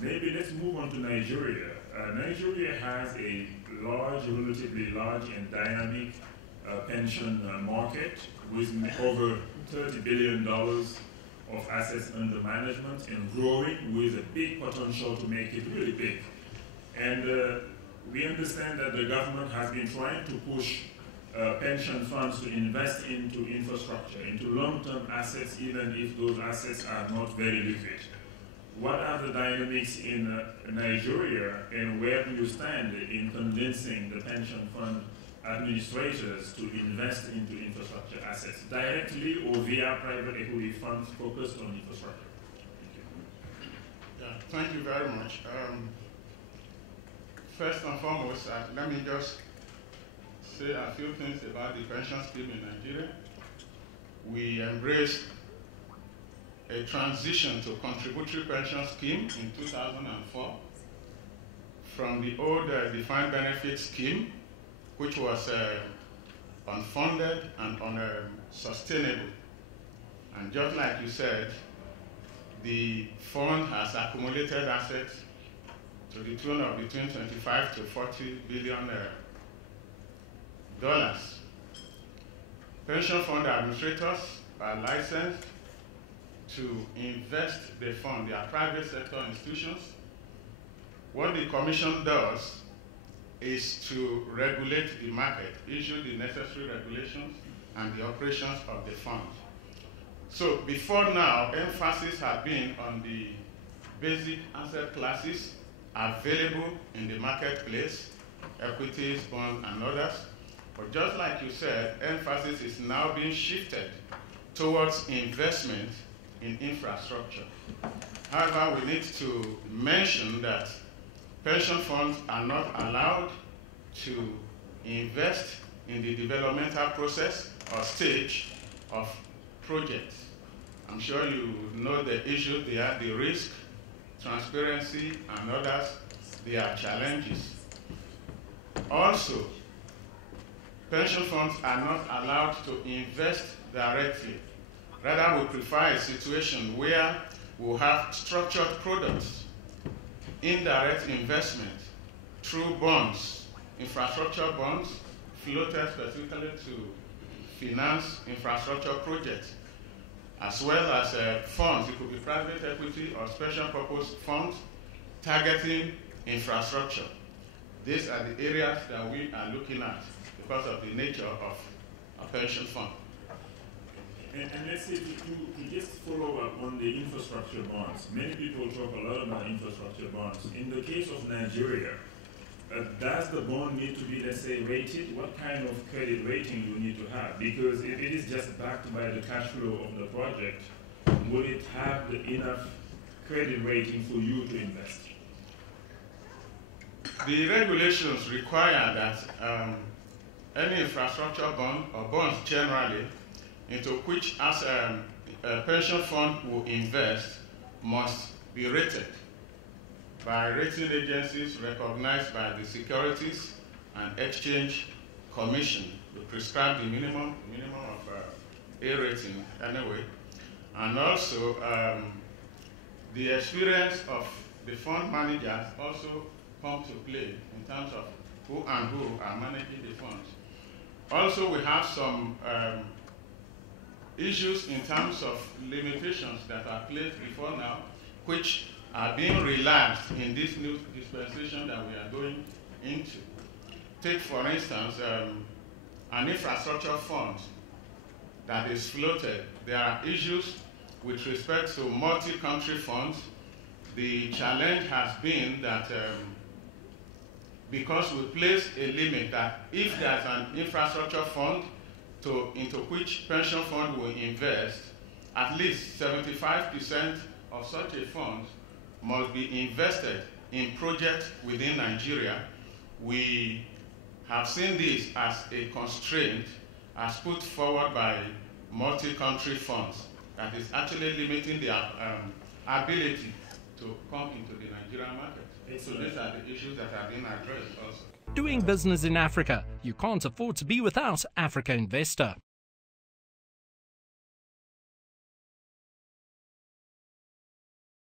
Maybe let's move on to Nigeria. Nigeria has a relatively large and dynamic pension market with over $30 billion of assets under management and growing, with a big potential to make it really big. And we understand that the government has been trying to push pension funds to invest into infrastructure, into long-term assets, even if those assets are not very liquid. What are the dynamics in Nigeria, and where do you stand in convincing the pension fund administrators to invest into infrastructure assets, directly or via private equity funds focused on infrastructure? Yeah, thank you very much. First and foremost, let me just say a few things about the pension scheme in Nigeria. We embraced a transition to contributory pension scheme in 2004 from the old defined benefit scheme, which was unfunded and unsustainable. And just like you said, the fund has accumulated assets to the tune of between 25 to 40 billion dollars. Pension fund administrators are licensed to invest the fund. They are private sector institutions. What the Commission does is to regulate the market, issue the necessary regulations and the operations of the fund. So before now, emphasis has been on the basic asset classes available in the marketplace, equities, bonds, and others. But just like you said, emphasis is now being shifted towards investment in infrastructure. However, we need to mention that pension funds are not allowed to invest in the developmental process or stage of projects. I'm sure you know the issue there, the risk, transparency, and others. They are challenges. Also, pension funds are not allowed to invest directly. Rather, we prefer a situation where we'll have structured products, indirect investment through bonds, infrastructure bonds, floated specifically to finance infrastructure projects, as well as funds. It could be private equity or special purpose funds targeting infrastructure. These are the areas that we are looking at because of the nature of a pension fund. And let's say to just follow up on the infrastructure bonds. Many people talk a lot about infrastructure bonds. In the case of Nigeria, does the bond need to be, let's say, rated? What kind of credit rating do you need to have? Because if it is just backed by the cash flow of the project, will it have enough credit rating for you to invest? The regulations require that any infrastructure bond, or bonds generally, into which as a pension fund will invest, must be rated by rating agencies recognized by the Securities and Exchange Commission. We prescribe the minimum of A rating anyway. And also the experience of the fund managers also come to play in terms of who are managing the funds. Also, we have some issues in terms of limitations that are placed before now, which are being relaxed in this new dispensation that we are going into. Take, for instance, an infrastructure fund that is floated. There are issues with respect to multi-country funds. The challenge has been that because we place a limit that if there's an infrastructure fund into which pension fund will invest, at least 75% of such a fund must be invested in projects within Nigeria. We have seen this as a constraint as put forward by multi-country funds that is actually limiting their ability to come into the Nigerian market. So these are the issues that are being addressed also. Doing business in Africa, you can't afford to be without Africa Investor.